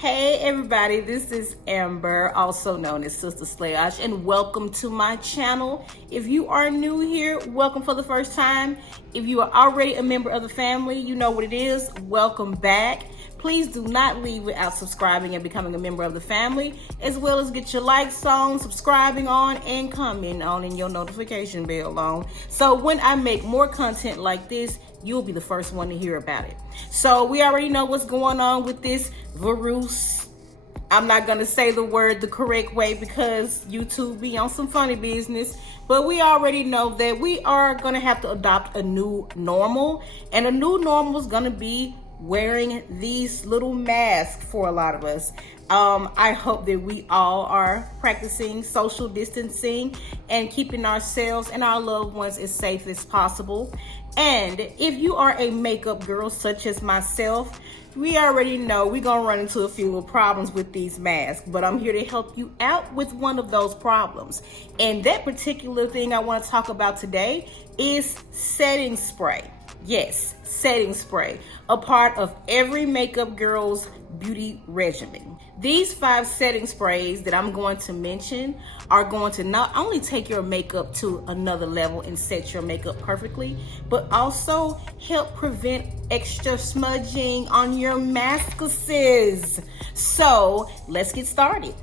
Hey everybody, this is Amber, also known as Sister Slash, and welcome to my channel. If you are new here, welcome for the first time. If you are already a member of the family, you know what it is. Welcome back. Please do not leave without subscribing and becoming a member of the family, as well as get your likes on, subscribing on, and commenting on, and your notification bell on. So when I make more content like this, you'll be the first one to hear about it. So we already know what's going on with this virus. I'm not gonna say the word the correct way because YouTube be on some funny business, but we already know that we are gonna have to adopt a new normal, and a new normal is gonna be wearing these little masks for a lot of us. I hope that we all are practicing social distancing and keeping ourselves and our loved ones as safe as possible. And if you are a makeup girl such as myself, we already know we're gonna run into a few little problems with these masks, but I'm here to help you out with one of those problems. And that particular thing I want to talk about today is setting spray. Yes, setting spray, a part of every makeup girl's beauty regimen. These 5 setting sprays that I'm going to mention are going to not only take your makeup to another level and set your makeup perfectly, but also help prevent extra smudging on your mascases. So let's get started.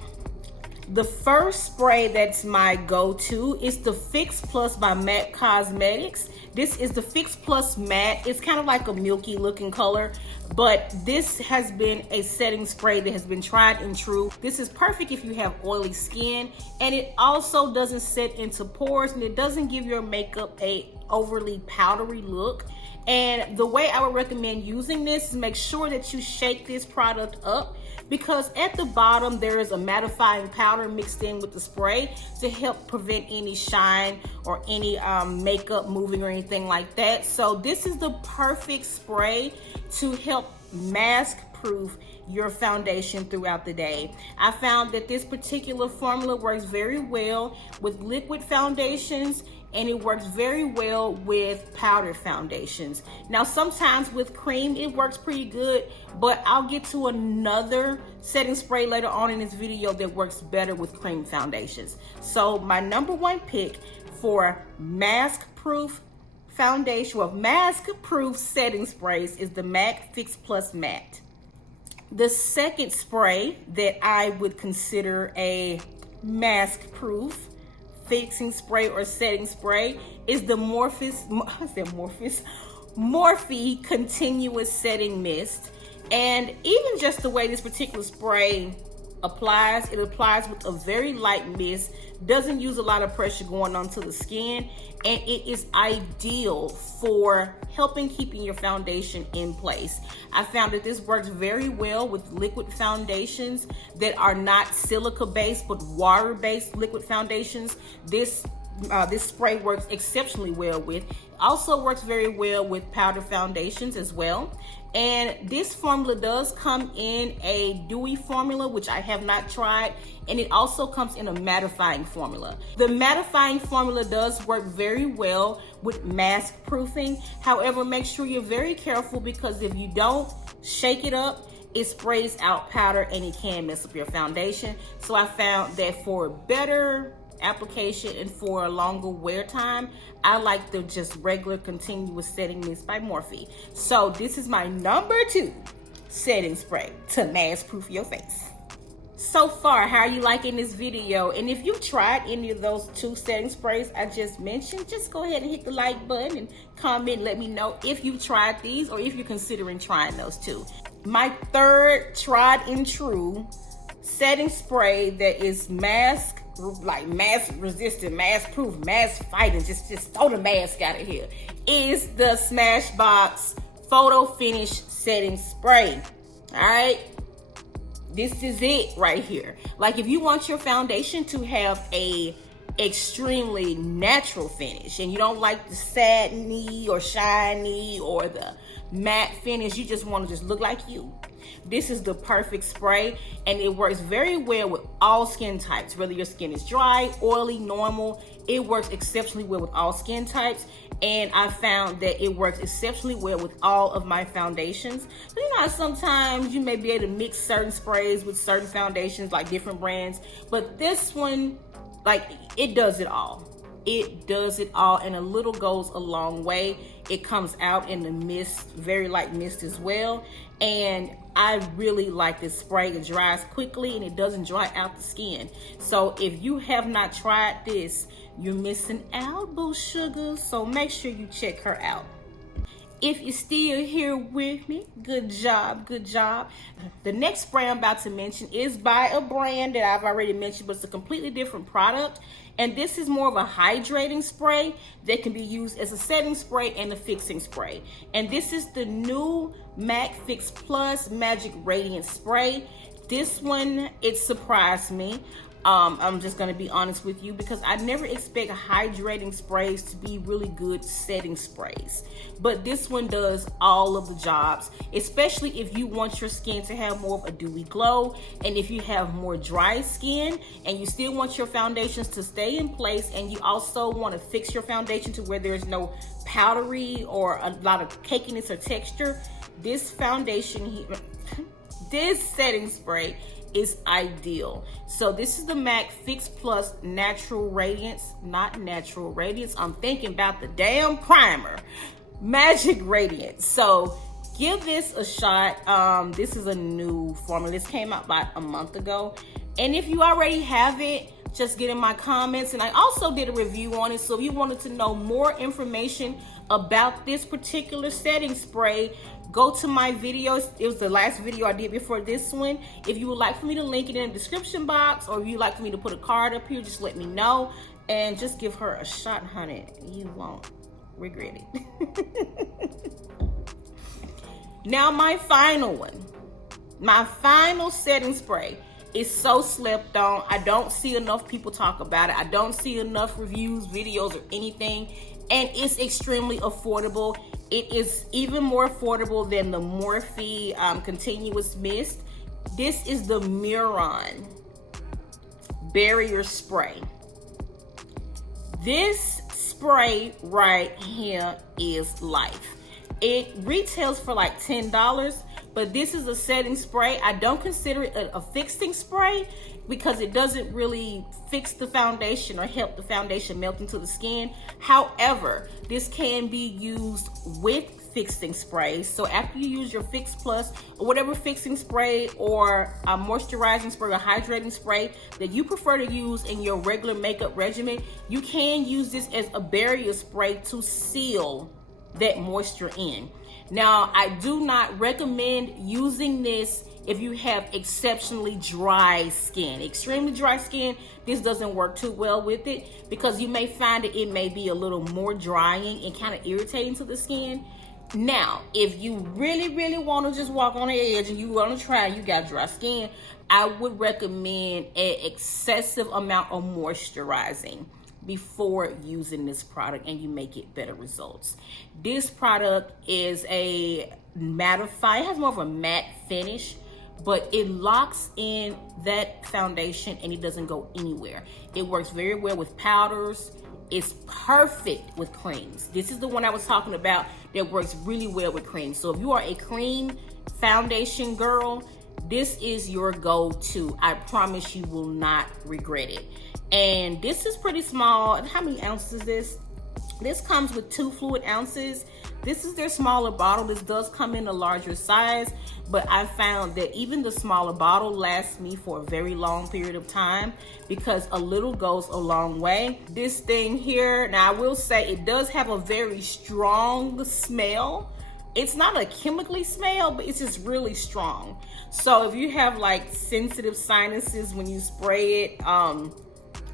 The first spray that's my go-to is the Fix Plus by MAC Cosmetics. This is the Fix Plus Matte. It's kind of like a milky looking color, but this has been a setting spray that has been tried and true. This is perfect if you have oily skin, and it also doesn't set into pores, and it doesn't give your makeup a overly powdery look. And the way I would recommend using this is make sure that you shake this product up, because at the bottom there is a mattifying powder mixed in with the spray to help prevent any shine or any makeup moving or anything like that. So this is the perfect spray to help mask proof your foundation throughout the day. I found that this particular formula works very well with liquid foundations, and it works very well with powdered foundations. Now sometimes with cream it works pretty good, but I'll get to another setting spray later on in this video that works better with cream foundations. So my number one pick for mask proof foundation, well, mask proof setting sprays is the MAC Fix Plus Matte. The second spray that I would consider a mask proof fixing spray or setting spray is the Morphe Continuous Setting Mist. And even just the way this particular spray applies, it applies with a very light mist, doesn't use a lot of pressure going onto the skin, and it is ideal for helping keeping your foundation in place. I found that this works very well with liquid foundations that are not silica based but water based liquid foundations. This spray works exceptionally well with. Also works very well with powder foundations as well. And this formula does come in a dewy formula, which I have not tried, and it also comes in a mattifying formula. The mattifying formula does work very well with mask proofing. However, make sure you're very careful, because if you don't shake it up, it sprays out powder and it can mess up your foundation. So I found that for better application and for a longer wear time, I like the just regular continuous setting mist by Morphe. So this is my number 2 setting spray to mask proof your face. So far, how are you liking this video? And if you've tried any of those 2 setting sprays I just mentioned, just go ahead and hit the like button and comment, let me know if you've tried these or if you're considering trying those too. My third tried and true setting spray that is mask resistant, mask proof, mask fighting, just throw the mask out of here, is the Smashbox Photo Finish Setting Spray. All right, this is it right here. Like, if you want your foundation to have a extremely natural finish and you don't like the satiny or shiny or the matte finish, you just want to just look like you, This is the perfect spray, and it works very well with all skin types, whether your skin is dry, oily, normal. It works exceptionally well with all skin types, and I found that it works exceptionally well with all of my foundations. So, you know how sometimes you may be able to mix certain sprays with certain foundations, like different brands, but this one, like, it does it all. It does it all, and a little goes a long way. It comes out in the mist, very light mist as well, and I really like this spray. It dries quickly and it doesn't dry out the skin. So if you have not tried this, you're missing out, boo sugar. So make sure you check her out. If you're still here with me, good job, good job. The next spray I'm about to mention is by a brand that I've already mentioned, but it's a completely different product. And this is more of a hydrating spray that can be used as a setting spray and a fixing spray. And this is the new MAC Fix Plus Magic Radiance Spray. This one, it surprised me. I'm just gonna be honest with you, because I never expect hydrating sprays to be really good setting sprays. But this one does all of the jobs, especially if you want your skin to have more of a dewy glow, and if you have more dry skin and you still want your foundations to stay in place, and you also want to fix your foundation to where there's no powdery or a lot of cakiness or texture. This foundation here, this setting spray is ideal. So this is the MAC Fix Plus Natural Radiance, not Natural Radiance. I'm thinking about the damn primer. Magic Radiance. So give this a shot. This is a new formula. This came out about a month ago. And if you already have it, just get in my comments. And I also did a review on it. So if you wanted to know more information about this particular setting spray, go to my videos. It was the last video I did before this one. If you would like for me to link it in the description box, or if you'd like for me to put a card up here, just let me know. And just give her a shot, honey. You won't regret it. Now my final one. My final setting spray is so slept on. I don't see enough people talk about it. I don't see enough reviews, videos, or anything. And it's extremely affordable. It is even more affordable than the Morphe Continuous Mist. This is the Muron Barrier Spray. This spray right here is life. It retails for like $10, but this is a setting spray. I don't consider it a fixing spray because it doesn't really fix the foundation or help the foundation melt into the skin. However, this can be used with fixing sprays. So after you use your Fix Plus or whatever fixing spray or a moisturizing spray or hydrating spray that you prefer to use in your regular makeup regimen, you can use this as a barrier spray to seal that moisture in. Now, I do not recommend using this if you have exceptionally dry skin. Extremely dry skin, this doesn't work too well with it because you may find that it may be a little more drying and kind of irritating to the skin. Now, if you really, really want to just walk on the edge and you want to try, you got dry skin, I would recommend an excessive amount of moisturizing before using this product, and you may get better results. This product is a mattify. It has more of a matte finish, but it locks in that foundation and it doesn't go anywhere. It works very well with powders. It's perfect with creams. This is the one I was talking about that works really well with creams. So if you are a cream foundation girl, this is your go-to. I promise you will not regret it. And this is pretty small. How many ounces is this? This comes with 2 fluid ounces. This is their smaller bottle. This does come in a larger size, but I found that even the smaller bottle lasts me for a very long period of time because a little goes a long way. This thing here, now I will say it does have a very strong smell. It's not a chemically smell, but it's just really strong. So if you have like sensitive sinuses when you spray it,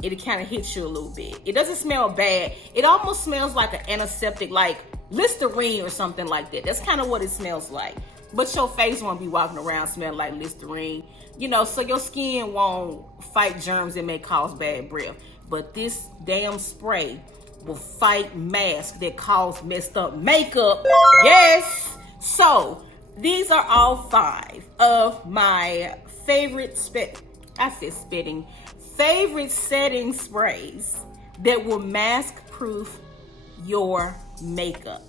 it kind of hits you a little bit. It doesn't smell bad. It almost smells like an antiseptic, like Listerine or something like that. That's kind of what it smells like. But your face won't be walking around smelling like Listerine, you know, so your skin won't fight germs that may cause bad breath. But this damn spray will fight masks that cause messed up makeup. Yes. So These are all 5 of my favorite favorite setting sprays that will mask proof your makeup.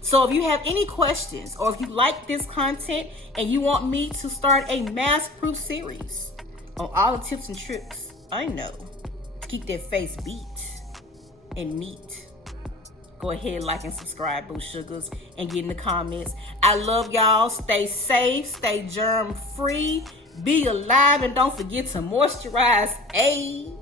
So if you have any questions, or if you like this content and you want me to start a mask proof series on all the tips and tricks I know to keep that face beat and neat, go ahead, like and subscribe, boo sugars, and get in the comments. I love y'all. Stay safe, stay germ free, be alive, and don't forget to moisturize. Hey.